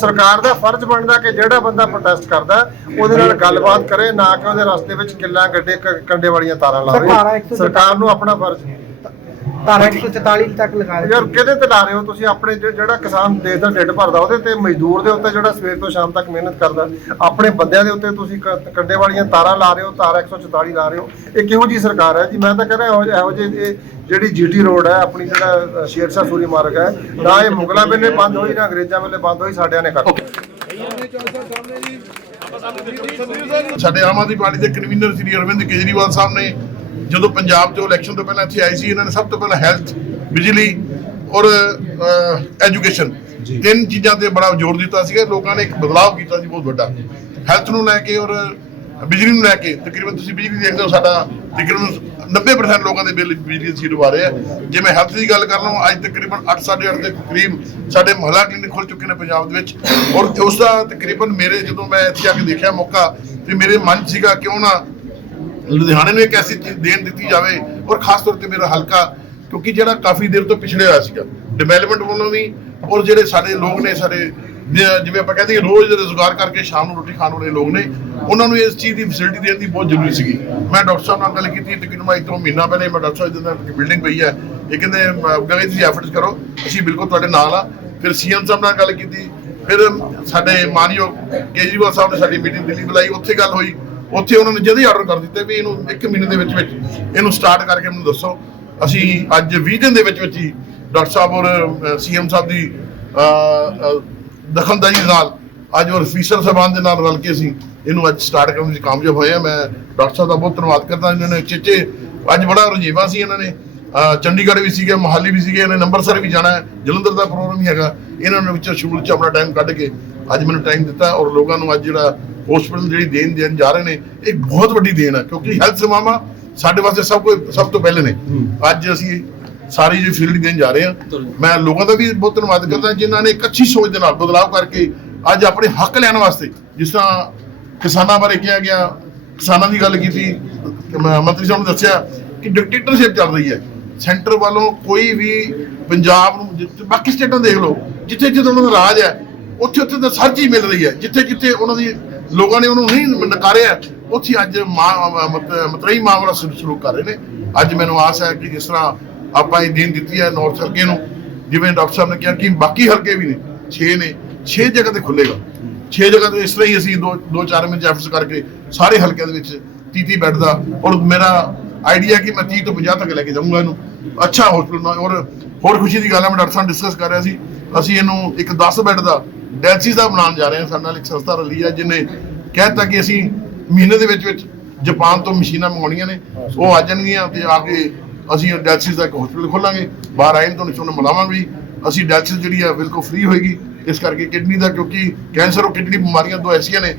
ਸਰਕਾਰ ਦਾ ਫਰਜ਼ ਬਣਦਾ ਕਿ ਜਿਹੜਾ ਬੰਦਾ ਪ੍ਰੋਟੈਸਟ ਕਰਦਾ ਉਹਦੇ ਨਾਲ ਗੱਲਬਾਤ ਕਰੇ ਨਾ ਕਿ ਉਹਦੇ ਰਸਤੇ ਵਿੱਚ ਕਿੱਲਾਂ ਗੱਡੇ ਕੰਡੇ ਵਾਲੀਆਂ ਤਾਰਾਂ ਲਾਵੇ। 147 ਸਰਕਾਰ ਨੂੰ ਆਪਣਾ ਫਰਜ਼। ਧਾਰਾ 144 ਤੱਕ ਲਗਾ ਯਾਰ ਕਿਹਦੇ ਤੇ ਲਾ ਰਹੇ ਹੋ ਤੁਸੀਂ? ਆਪਣੇ ਜਿ- ਜਿਹੜਾ ਕਿਸਾਨ ਦੇਸ਼ ਦਾ ਢਿੱਡ ਭਰਦਾ ਉਹਦੇ ਤੇ ਮਜ਼ਦੂਰ ਦੇ ਉੱਤੇ ਜਿਹੜਾ ਸਵੇਰ ਤੋਂ ਸ਼ਾਮ ਤੱਕ ਮਿਹਨਤ ਕਰਦਾ ਆਪਣੇ ਬੰਦਿਆਂ ਦੇ ਉੱਤੇ ਤੁਸੀਂ ਕ- ਕੰਡੇ ਵਾਲੀਆਂ ਤਾਰਾਂ ਲਾ ਰਹੇ ਹੋ ਤਾਰਾ 144 ਲਾ ਰਹੇ ਹੋ। ਇਹ ਕਿਹੋ ਜੀ ਸਰਕਾਰ ਹੈ ਜੀ? ਮੈਂ ਤਾਂ ਕਹਿੰਦਾ ਇਹੋ ਇਹੋ ਜਿਹੇ ਇਹ ਜਿਹੜੀ ਜੀਟੀ ਰੋਡ ਹੈ ਆਪਣੀ ਜਿਹੜਾ ਸ਼ੇਰਸ਼ਾਹ ਸੂਰੀ ਮਾਰਗ ਹੈ ਨਾ ਇਹ ਮੁਗਲਾਂ ਵੇਲੇ ਬੰਦ ਹੋਈ ਨਾ ਅੰਗਰੇਜ਼ਾਂ ਵੇਲੇ ਬੰਦ ਹੋਈ ਸਾਡਿਆਂ ਨੇ ਕਰ ਸਾਡੇ ਆਮ ਆਦਮੀ ਪਾਰਟੀ ਦੇ ਕਨਵੀਨਰ ਸ੍ਰੀ ਅਰਵਿੰਦ ਕੇਜਰੀਵਾਲ ਸਾਹਿਬ ਨੇ ਜਦੋਂ ਪੰਜਾਬ ਤੋਂ ਇਲੈਕਸ਼ਨ ਤੋਂ ਪਹਿਲਾਂ ਇੱਥੇ ਆਏ ਸੀ ਇਹਨਾਂ ਨੇ ਸਭ ਤੋਂ ਪਹਿਲਾਂ ਹੈਲਥ ਬਿਜਲੀ ਔਰ ਐਜੂਕੇਸ਼ਨ ਤਿੰਨ ਚੀਜ਼ਾਂ ਤੇ ਬੜਾ ਜ਼ੋਰ ਦਿੱਤਾ ਸੀਗਾ। ਲੋਕਾਂ ਨੇ ਇੱਕ ਬਦਲਾਅ ਕੀਤਾ ਸੀ ਬਹੁਤ ਵੱਡਾ। ਹੈਲਥ ਨੂੰ ਲੈ ਕੇ ਔਰ ਬਿਜਲੀ ਨੂੰ ਲੈ ਕੇ ਤਕਰੀਬਨ ਤੁਸੀਂ ਬਿਜਲੀ ਦੇਖਦੇ ਹੋ ਸਾਡਾ ਤਕਰੀਬਨ 90% ਲੋਕਾਂ ਦੇ ਬਿੱਲ ਬਿਜਲੀ ਦੀ ਸੀਟ ਆ ਰਹੇ ਆ। ਜੇ ਮੈਂ ਹੈਲਥ ਦੀ ਗੱਲ ਕਰ ਲਵਾਂ ਅੱਜ ਤਕਰੀਬਨ 8 8.5 ਦੇ ਕਰੀਬ ਸਾਡੇ ਮਹੱਲਾ ਕਲੀਨਿਕ ਖੁੱਲ ਚੁੱਕੇ ਨੇ ਪੰਜਾਬ ਦੇ ਵਿੱਚ। ਔਰ ਉਸ ਦਾ ਤਕਰੀਬਨ ਮੇਰੇ ਜਦੋਂ ਮੈਂ ਇੱਥੇ ਆ ਕੇ ਦੇਖਿਆ ਮੌਕਾ ਤੇ ਮੇਰੇ ਮਨ ਸੀਗਾ ਕਿਉਂ ਨਾ ਲੁਧਿਆਣੇ ਨੂੰ ਇੱਕ ਐਸੀ ਚੀਜ਼ ਦੇਣ ਦਿੱਤੀ ਜਾਵੇ ਔਰ ਖਾਸ ਤੌਰ ਤੇ ਮੇਰਾ ਹਲਕਾ ਕਿਉਂਕਿ ਜਿਹੜਾ ਕਾਫੀ ਦੇਰ ਤੋਂ ਪਿਛੜਿਆ ਹੋਇਆ ਸੀਗਾ। ਡਿਵੈਲਪਮੈਂਟ ਵੱਲੋਂ ਵੀ ਔਰ ਜਿਹੜੇ ਸਾਡੇ ਲੋਕ ਨੇ ਸਾਡੇ ਜਿਵੇਂ ਆਪਾਂ ਕਹਿੰਦੇ ਰੋਜ਼ ਰੋਜ਼ਗਾਰ ਕਰਕੇ ਸ਼ਾਮ ਨੂੰ ਰੋਟੀ ਖਾਣ ਵਾਲੇ ਲੋਕ ਨੇ ਉਹਨਾਂ ਨੂੰ ਇਸ ਚੀਜ਼ ਦੀ ਫੈਸਿਲਿਟੀ ਦੇਣ ਦੀ ਬਹੁਤ ਜ਼ਰੂਰੀ ਸੀਗੀ। ਮੈਂ ਡਾਕਟਰ ਸਾਹਿਬ ਨਾਲ ਗੱਲ ਕੀਤੀ ਤਕਰੀਬਨ ਅੱਜ ਤੋਂ ਮਹੀਨਾ ਪਹਿਲੇ ਮੈਂ ਡਾਕਟਰ ਸਾਹਿਬ ਦੇ ਨਾਲ ਬਿਲਡਿੰਗ ਪਈ ਹੈ। ਇਹ ਕਹਿੰਦੇ ਅਹ, ਤੁਸੀਂ ਐਫਰਟਸ ਕਰੋ ਅਸੀਂ ਬਿਲਕੁਲ ਤੁਹਾਡੇ ਨਾਲ ਆ। ਫਿਰ ਸੀਐਮ ਸਾਹਿਬ ਨਾਲ ਗੱਲ ਕੀਤੀ। ਫਿਰ ਸਾਡੇ ਮਾਨਯੋਗ ਕੇਜਰੀਵਾਲ ਸਾਹਿਬ ਨੇ ਸਾਡੀ ਮੀਟਿੰਗ ਦਿੱਲੀ ਬੁਲਾਈ ਉੱਥੇ ਗੱਲ ਹੋਈ। ਉੱਥੇ ਉਹਨਾਂ ਨੇ ਜਦ ਹੀ ਆਰਡਰ ਕਰ ਦਿੱਤਾ ਵੀ ਇਹਨੂੰ 1 ਮਹੀਨੇ ਦੇ ਵਿੱਚ ਵਿੱਚ ਇਹਨੂੰ ਸਟਾਰਟ ਕਰਕੇ ਮੈਨੂੰ ਦੱਸੋ। ਅਸੀਂ ਅੱਜ 20 ਦਿਨ ਦੇ ਵਿੱਚ ਵਿੱਚ ਹੀ ਡਾਕਟਰ ਸਾਹਿਬ ਔਰ ਸੀਐਮ ਸਾਹਿਬ ਦੀ ਅਹ, ਅਹ, ਨਾਲ ਅੱਜ ਔਰ ਫੀਸਰ ਸਾਹਿਬਾਨ ਦੇ ਨਾਲ ਰਲ ਕੇ ਅਸੀਂ ਇਹਨੂੰ ਅੱਜ ਸਟਾਰਟ ਕਰਨ ਵਿੱਚ ਕਾਮਯਾਬ ਹੋਏ ਆ ਮੈਂ ਡਾਕਟਰ ਸਾਹਿਬ ਦਾ ਬਹੁਤ ਧੰਨਵਾਦ ਕਰਦਾ। ਇਹਨਾਂ ਨੇ ਚੇਚੇ ਅੱਜ ਬੜਾ ਰੁਝੇਵਾ ਸੀ ਇਹਨਾਂ ਨੇ। ਚੰਡੀਗੜ੍ਹ ਵੀ ਸੀਗੇ ਮੋਹਾਲੀ ਵੀ ਸੀਗੇ ਇਹਨਾਂ ਨੇ ਅੰਮ੍ਰਿਤਸਰ ਵੀ ਜਾਣਾ ਹੈ। ਜਲੰਧਰ ਦਾ ਪ੍ਰੋਗਰਾਮ ਵੀ ਹੈਗਾ। ਇਹਨਾਂ ਨੇ ਵਿੱਚੋਂ ਸ਼ਡਿਊਲ 'ਚ ਆਪਣਾ ਟਾਈਮ ਕੱਢ ਕੇ ਅੱਜ ਮੈਨੂੰ ਟਾਈਮ ਦਿੱਤਾ ਔਰ ਲੋਕਾਂ ਨੂੰ ਅੱਜ ਜਿਹੜਾ ਹਸਪੀਟਲ ਜਿਹੜੀ ਦੇਣ ਦੇਣ ਜਾ ਰਹੇ ਨੇ ਇਹ ਬਹੁਤ ਵੱਡੀ ਦੇਣ ਹੈ ਕਿਉਂਕਿ ਹੈਲਥ ਸੇਵਾਵਾਂ ਸਾਡੇ ਵਾਸਤੇ ਸਭ ਕੋਈ ਸਭ ਤੋਂ ਪਹਿਲੇ ਨੇ। ਅੱਜ ਅਸੀਂ ਸਾਰੀ ਜੀ ਫੀਲਡ ਦੇਣ ਜਾ ਰਹੇ ਹਾਂ। ਮੈਂ ਲੋਕਾਂ ਦਾ ਵੀ ਬਹੁਤ ਧੰਨਵਾਦ ਕਰਦਾ ਜਿਨ੍ਹਾਂ ਨੇ ਇੱਕ ਅੱਛੀ ਸੋਚ ਦੇ ਨਾਲ ਬਦਲਾਅ ਕਰਕੇ ਅੱਜ ਆਪਣੇ ਹੱਕ ਲੈਣ ਵਾਸਤੇ ਜਿਸ ਤਰ੍ਹਾਂ ਕਿਸਾਨਾਂ ਬਾਰੇ ਕਿਹਾ ਗਿਆ ਕਿਸਾਨਾਂ ਦੀ ਗੱਲ ਕੀਤੀ ਮੰਤਰੀ ਸਾਹਿਬ ਨੇ ਦੱਸਿਆ ਕਿ ਡਿਕਟੇਟਰਸ਼ਿਪ ਚੱਲ ਰਹੀ ਹੈ। ਸੈਂਟਰ ਵੱਲੋਂ ਕੋਈ ਵੀ ਪੰਜਾਬ ਨੂੰ ਜਿੱਥੇ- ਬਾਕੀ ਸਟੇਟਾਂ ਦੇਖ ਲਓ, ਜਿੱਥੇ ਜਿੱਥੇ ਉਹਨਾਂ ਦਾ ਰਾਜ ਹੈ, ਉੱਥੇ ਉੱਥੇ ਤਾਂ ਹਰ ਚੀਜ਼ ਮਿਲ ਰਹੀ ਹੈ, ਜਿੱਥੇ ਜਿੱਥੇ ਉਹਨਾਂ ਦੀ, ਲੋਕਾਂ ਨੇ ਉਹਨੂੰ ਨਹੀਂ ਨਕਾਰਿਆ, ਉੱਥੇ ਅੱਜ ਮਾਂ- ਮਤ- ਮਤਰੇਈ ਮਾਮਲਾ ਸਲੂਕ ਕਰ ਰਹੇ ਨੇ। ਅੱਜ ਮੈਨੂੰ ਆਸ ਹੈ ਕਿ ਜਿਸ ਤਰ੍ਹਾਂ ਆਪਾਂ ਇਹ ਦੇਣ ਦਿੱਤੀ ਹੈ ਨਾਰਥ ਹਲਕੇ ਨੂੰ, ਜਿਵੇਂ ਡਾਕਟਰ ਸਾਹਿਬ ਨੇ ਕਿਹਾ ਕਿ ਬਾਕੀ ਹਲਕੇ ਵੀ ਨੇ 6 ਨੇ 6 ਜਗ੍ਹਾ ਤੇ ਖੁੱਲੇਗਾ 6 ਜਗ੍ਹਾ ਤੇ ਇਸ ਤਰ੍ਹਾਂ ਹੀ ਅਸੀਂ ਦੋ ਦੋ ਚਾਰ ਮਿੰਟ ਐਫਰਟਸ ਕਰਕੇ ਸਾਰੇ ਹਲਕਿਆਂ ਦੇ ਵਿੱਚ 30 30 ਬੈੱਡ ਦਾ, ਔਰ ਮੇਰਾ ਆਈਡੀਆ ਕਿ ਮੈਂ 30 ਤੋਂ 50 ਤੱਕ ਲੈ ਕੇ ਜਾਊਂਗਾ ਇਹਨੂੰ। ਅੱਛਾ ਹਸਪੀਟਲ ਔਰ ਹੋਰ ਖੁਸ਼ੀ ਦੀ ਗੱਲ ਹੈ, ਮੈਂ ਡਾਕਟਰ ਸਾਹਿਬ ਡਿਸਕਸ ਕਰ ਰਿਹਾ ਸੀ। ਅਸੀਂ ਇਹਨੂੰ ਇੱਕ 10 ਬੈੱਡ ਦਾ ਡੈਲਸਿਸ ਦਾ ਬਣਾਉਣ ਜਾ ਰਹੇ ਹਾਂ। ਸਾਡੇ ਨਾਲ ਇੱਕ ਸੰਸਥਾ ਰਲੀ ਹੈ, ਜਿਹਨੇ ਕਹਿਤਾ ਕਿ ਅਸੀਂ ਮਹੀਨੇ ਦੇ ਵਿੱਚ ਵਿੱਚ ਜਾਪਾਨ ਤੋਂ ਮਸ਼ੀਨਾਂ ਮੰਗਾਉਣੀਆਂ ਨੇ। ਉਹ ਆ ਜਾਣਗੀਆਂ ਤੇ ਆ ਕੇ ਅਸੀਂ ਡੈਲਸਿਸ ਦਾ ਇੱਕ ਹਸਪੀਟਲ ਖੋਲਾਂਗੇ। ਬਾਹਰ ਆਏ ਨੇ ਤੁਹਾਨੂੰ ਤੁਹਾਨੂੰ ਮਿਲਾਵਾਂਗੇ ਵੀ ਅਸੀਂ ਡੈਲਸਿਸ ਜਿਹੜੀ ਆ ਬਿਲਕੁਲ ਫ੍ਰੀ ਹੋਏਗੀ। ਇਸ ਕਰਕੇ ਕਿਡਨੀ ਦਾ ਕਿਉਂਕਿ ਕੈਂਸਰ ਔਰ ਕਿਡਨੀ ਬਿਮਾਰੀਆਂ ਦੋ ਐਸੀਆਂ ਨੇ।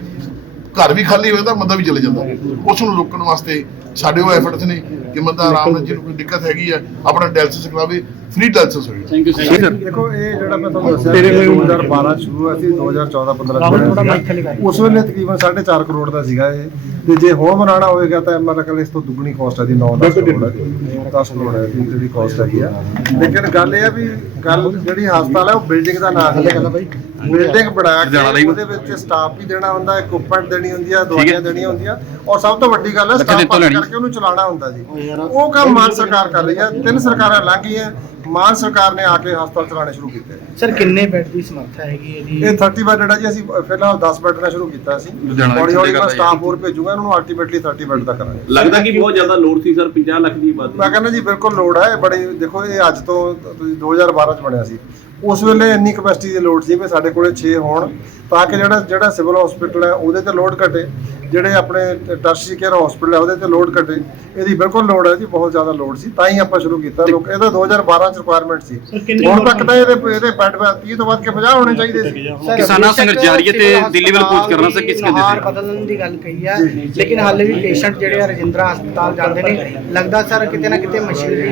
ਘਰ ਵੀ ਖਾਲੀ ਹੋ ਜਾਂਦਾ ਬੰਦਾ ਵੀ ਚਲੇ ਜਾਂਦਾ। ਉਸ ਨੂੰ ਰੋਕਣ ਵਾਸਤੇ ਸਾਡੇ ਉਹ ਐਫਰਟਸ ਨੇ ਕਿ ਬੰਦਾ ਆਰਾਮ ਨਾਲ ਜਿਹਨੂੰ ਕੋਈ ਦਿੱਕਤ ਹੈਗੀ ਹੈ ਆਪਣਾ ਡਾਇਲਸਿਸ ਕਰਾਵੇ ਫ੍ਰੀ ਡੈਲਸਿਸ ਹੋਏਗਾ ਥੈਂਕ ਯੂ ਸਰ ਦੇਖੋ ਇਹ ਜਿਹੜਾ ਮੈਂ ਤੁਹਾਨੂੰ ਦੱਸਿਆ ਕਿ 2012 ਚ ਸ਼ੁਰੂ ਹੋਇਆ ਸੀ 2014 15 ਰਾਹੁਲ ਥੋੜ੍ਹਾ ਚ mic ਥੱਲੇ ਕਰ। ਉਸ ਵੇਲੇ ਤਕਰੀਬਨ 4.5 ਕਰੋੜ ਦਾ ਸੀਗਾ ਇਹ। ਤੇ ਜੇ ਹੋਰ ਬਣਾਉਣਾ ਹੋਵੇਗਾ ਤਾਂ ਮੇਰੇ ਖਿਆਲ ਇਸ ਤੋਂ ਦੁੱਗਣੀ ਕਾਸਟ ਹੈ ਦੀ 9-10 ਕਰੋੜ ਹੈ 10 ਕਰੋੜ ਹੈ ਦੀ ਜਿਹੜੀ ਕਾਸਟ ਹੈਗੀ ਆ। ਲੇਕਿਨ ਗੱਲ ਇਹ ਆ ਵੀ ਗੱਲ ਜਿਹੜੀ ਹਸਪਤਾਲ ਹੈ ਉਹ ਬਿਲਡਿੰਗ ਦਾ ਨਾਮ ਥੱਲੇ ਕਹਿੰਦਾ ਬਾਈ। ਬਿਲਡਿੰਗ ਬਣਾ ਕੇ ਉਹਦੇ ਵਿੱਚ ਸਟਾਫ ਵੀ ਦੇਣਾ ਹੁੰਦਾ ਹੈ ਇਕਵਿਪਮੈਂਟ ਦੇਣੀ ਹੁੰਦੀ ਆ ਦਵਾਈਆਂ ਦੇਣੀਆਂ ਹੁੰਦੀਆਂ। ਔਰ ਸਭ ਤੋਂ ਵੱਡੀ ਗੱਲ ਹੈ ਸਟਾਫ ਕਰਕੇ ਉਹਨੂੰ ਚਲਾਉਣਾ ਹੁੰਦਾ ਜੀ। ਉਹ ਕੰਮ ਮਾਨ ਸਰਕਾਰ ਕਰ ਰਹੀ ਹੈ ਤਿੰਨ ਸਰਕਾਰਾਂ ਲੰਘ ਗਈਆਂ। ਮਾਨ ਸਰਕਾਰ ਨੇ ਆ ਕੇ ਹਸਪਤਾਲ ਚਲਾਉਣੇ ਸ਼ੁਰੂ ਕੀਤੇ। ਸਰ ਕਿੰਨੇ ਬੈੱਡ ਦੀ ਸਮਰੱਥਾ ਹੈਗੀ ਇਹਦੀ ਇਹ 30 ਬੈੱਡ ਜਿਹੜਾ ਜੀ ਅਸੀਂ ਫਿਲਹਾਲ 10 ਬੈੱਡ ਨਾਲ ਸ਼ੁਰੂ ਕੀਤਾ ਸੀ। ਹੌਲੀ ਹੌਲੀ ਮੈਂ। ਸਟਾਫ ਹੋਰ ਭੇਜੂਗਾ ਇਹਨਾਂ ਨੂੰ ਅਲਟੀਮੇਟਲੀ 30 ਬੈੱਡ ਦਾ ਕਰਾਂਗੇ। ਲੱਗਦਾ ਕਿ ਬਹੁਤ ਜ਼ਿਆਦਾ ਲੋਡ ਸੀ ਸਰ 50 ਲੱਖ ਦੀ ਆਬਾਦੀ ਮੈਂ ਕਹਿੰਦਾ ਜੀ ਬਿਲਕੁਲ ਲੋੜ ਹੈ। ਬੜੀ ਦੇਖੋ ਇਹ ਅੱਜ ਤੋਂ ਤੁਸੀਂ 2012 ਚ ਬਣਿਆ ਸੀ। ਉਸ ਵੇਲੇ ਇੰਨੀ ਕਪੈਸਿਟੀ ਦੀ ਲੋਡ ਸੀ ਵੀ ਸਾਡੇ ਕੋਲੇ 6 ਹੋਣ ਤਾਂ ਕਿ ਜਿਹੜਾ ਜਿਹੜਾ ਸਿਵਲ ਹਸਪੀਟਲ ਹੈ ਉਹਦੇ ਤੇ ਲੋਡ ਘਟੇ। ਜਿਹੜੇ ਆਪਣੇ ਟਰਸ਼ਰੀ ਕੇਅਰ ਹਸਪੀਟਲ ਹੈ ਉਹਦੇ ਤੇ ਲੋਡ ਘਟੇ। ਇਹਦੀ ਬਿਲਕੁਲ ਲੋੜ ਹੈ ਜੀ ਬਹੁਤ ਜ਼ਿਆਦਾ ਲੋਡ ਸੀ। ਤਾਂ ਹੀ ਆਪਾਂ ਸ਼ੁਰੂ ਕੀਤਾ। ਲੋਕ ਇਹਦਾ 2012 ਚ ਰਿਕੁਆਇਰਮੈਂਟ ਸੀ। ਹੁਣ ਤੱਕ ਤਾਂ ਇਹਦੇ ਇਹਦੇ ਬੈੱਡ 30 ਤੋਂ ਵੱਧ ਕੇ 50 ਹੋਣੇ ਚਾਹੀਦੇ ਸੀ। ਸਰ, ਕਿਸਾਨਾਂ ਬੇਸ਼ੱਕ ਸੰਘਰਸ਼ ਜਾਰੀ ਹੈ ਤੇ ਸਿਵਲ ਦਿੱਲੀ ਵੱਲ ਕੂਚ ਕਰਨਾ ਸਰ, ਹਸਪਤਾਲ ਕਿਸ ਕਹਿੰਦੇ ਨੁਹਾਰ ਸੀ? ਬਦਲਣ ਦੀ ਗੱਲ ਕਹੀ ਹੈ ਲੇਕਿਨ ਹਾਲੇ ਵੀ ਪੇਸ਼ੈਂਟ ਜਿਹੜੇ ਆ ਰਜਿੰਦਰਾ ਹਸਪਤਾਲ ਜਾਂਦੇ ਨੇ ਲੱਗਦਾ ਸਰ ਕਿਤੇ ਨਾ ਕਿਤੇ ਮਸ਼ੀਨਰੀ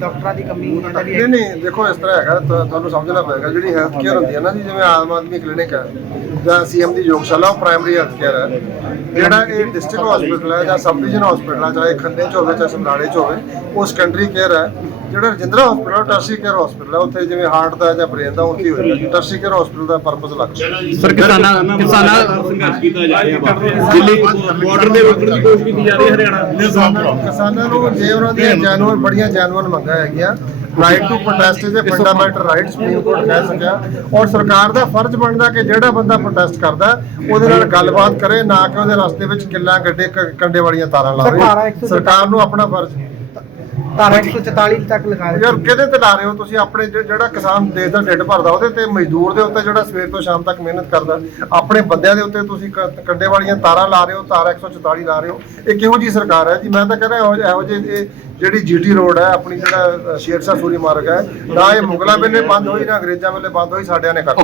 ਡਾਕਟਰਾਂ ਦੀ ਕਮੀ ਇਹਨਾਂ ਦੀ ਨਹੀਂ ਹੈ। ਨਹੀਂ ਦੇਖੋ ਇਸ ਤਰ੍ਹਾਂ ਹੈਗਾ ਤੁਹਾ- ਤੁਹਾਨੂੰ ਸਮਝਣਾ ਪਏਗਾ ਜਿਹੜੀ ਹੈਲਥ ਕੇਅਰ ਹੁੰਦੀ ਹੈ ਨਾ ਜੀ ਜਿਵੇਂ ਆਮ ਆਦਮੀ ਕਲੀਨਿਕ ਹੈ ਜਾਂ ਸੀਐਮ ਦੀ ਯੋਗਸ਼ਾਲਾ ਉਹ ਪ੍ਰਾਇਮਰੀ ਹੈਲਥ ਕੇਅਰ ਹੈ। ਜਿਹੜਾ ਇਹ ਡਿਸਟ੍ਰਿਕਟ ਹਸਪੀਟਲ ਹੈ ਜਾਂ ਸਬ ਡਿਵੀਜ਼ਨ ਹਸਪੀਟਲ ਹੈ ਚਾਹੇ ਖੰਨੇ ਚ ਹੋਵੇ ਚਾਹੇ ਸਮਰਾਲੇ ਚ ਹੋਵੇ ਉਹ ਸੈਕੰਡਰੀ ਕੇਅਰ ਹੈ। ਜਿਹੜਾ Rajindra hospital tertiary care hospital ਹੈ। ਉੱਥੇ ਜਿਵੇਂ ਹਾਰਟ ਦਾ ਜਾਂ ਬ੍ਰੇਨ ਦਾ ਉੱਥੇ ਹੋਏਗਾ? ਟਰਸੀ ਕੇਅਰ ਹਸਪੀਟਲ ਦਾ ਪਰਪਸ ਲੱਗ ਸਰ ਕਿਸਾਨਾਂ ਕਿਸਾਨਾਂ ਸੰਘਰਸ਼ ਕੀਤਾ ਜਾ ਰਿਹਾ ਦਿੱਲੀ ਬਾਰਡਰ ਦੇ ਰੋਕਣ ਦੀ ਕੋਸ਼ਿਸ਼ ਕੀਤੀ ਜਾ ਰਹੀ ਹੈ ਹਰਿਆਣਾ। ਕਿਸਾਨਾਂ ਨੂੰ ਜੇ ਉਹਨਾਂ ਦੀਆਂ ਜੈਨੂਅਨ ਬੜੀਆਂ ਜੈਨੂਅਨ ਮੰਗਾਂ ਹੈਗੀਆਂ। Right to protest is a fundamental right Supreme Court ਕਹਿ ਸਕਿਆ ਔਰ ਸਰਕਾਰ ਦਾ ਫਰਜ਼ ਬਣਦਾ ਕਿ ਜਿਹੜਾ ਬੰਦਾ ਪ੍ਰੋਟੈਸਟ ਕਰਦਾ ਉਹਦੇ ਨਾਲ ਗੱਲਬਾਤ ਕਰੇ ਨਾ ਕਿ ਉਹਦੇ ਰਸਤੇ ਵਿੱਚ ਕਿੱਲਾਂ ਗੱਡੇ ਕੰਡੇ ਵਾਲੀਆਂ ਤਾਰਾਂ ਲਾਵੇ 147 ਸਰਕਾਰ ਨੂੰ ਆਪਣਾ ਫਰਜ਼। ਧਾਰਾ 144 ਤੱਕ ਲਗਾ ਯਾਰ ਕਿਹਦੇ ਤੇ ਲਾ ਰਹੇ ਹੋ ਤੁਸੀਂ? ਆਪਣੇ ਜਿ- ਜਿਹੜਾ ਕਿਸਾਨ ਦੇਸ਼ ਦਾ ਢਿੱਡ ਭਰਦਾ, ਉਹਦੇ ਤੇ ਮਜ਼ਦੂਰ ਦੇ ਉੱਤੇ ਜਿਹੜਾ ਸਵੇਰ ਤੋਂ ਸ਼ਾਮ ਤੱਕ ਮਿਹਨਤ ਕਰਦਾ, ਆਪਣੇ ਬੰਦਿਆਂ ਦੇ ਉੱਤੇ ਤੁਸੀਂ ਕ- ਕੰਡੇ ਵਾਲੀਆਂ ਤਾਰਾਂ ਲਾ ਰਹੇ ਹੋ, ਤਾਰਾ 144 ਲਾ ਰਹੇ ਹੋ। ਇਹ ਕਿਹੋ ਜੀ ਸਰਕਾਰ ਹੈ? ਜੀ ਮੈਂ ਤਾਂ ਕਹਿੰਦਾ ਇਹੋ ਇਹੋ ਜਿਹੇ, ਇਹ ਜਿਹੜੀ ਜੀਟੀ ਰੋਡ ਹੈ, ਆਪਣੀ ਜਿਹੜਾ ਸ਼ੇਰ ਸ਼ਾਹ ਸੂਰੀ ਮਾਰਗ ਹੈ, ਨਾ ਇਹ ਮੁਗਲਾਂ ਵੇਲੇ ਬੰਦ ਹੋਈ, ਨਾ ਅੰਗਰੇਜ਼ਾਂ ਵੇਲੇ ਬੰਦ ਹੋਈ, ਸਾਡਿਆਂ ਨੇ ਕਰ